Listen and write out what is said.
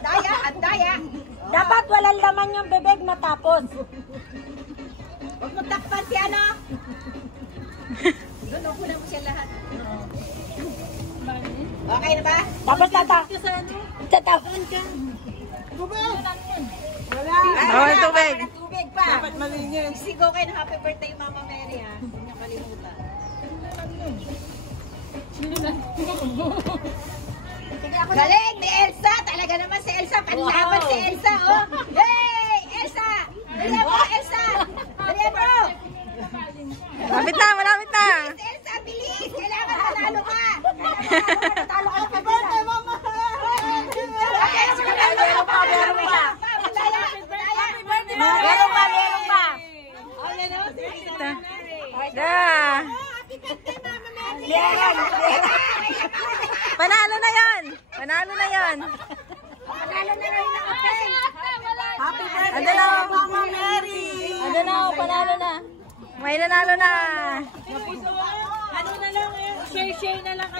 Daya, ang daya. Dapat walang laman yung bebeg matapos. Huwag mo takpan si ano. Doon, kunan mo siya lahat. Okay na ba? Tapos tatawan ka. Wala. Bawal tubig. Tubig pa. Dapat malinis. Sigaw kayo ng happy birthday, Mama Mary, ha? Huwag niyo kalimutan. Galing ni Elsa. Talaga naman si Elsa. Panlaban si Elsa, oh. Hey! Elsa! Dalihan mo, Elsa! Dalihan mo! Malapit na, malapit na. Bilis, Elsa, bilis! Kailangan manalo ka! Natalo ka ng birthday, Mama! Meron pa. Da. Panalo na yan. Panalo na yan. Panalo na rin ang kapeng! Happy birthday, Ano na? Mama Mary! Ano na, panalo na. May nanalo na. Ano na lang, share na lang.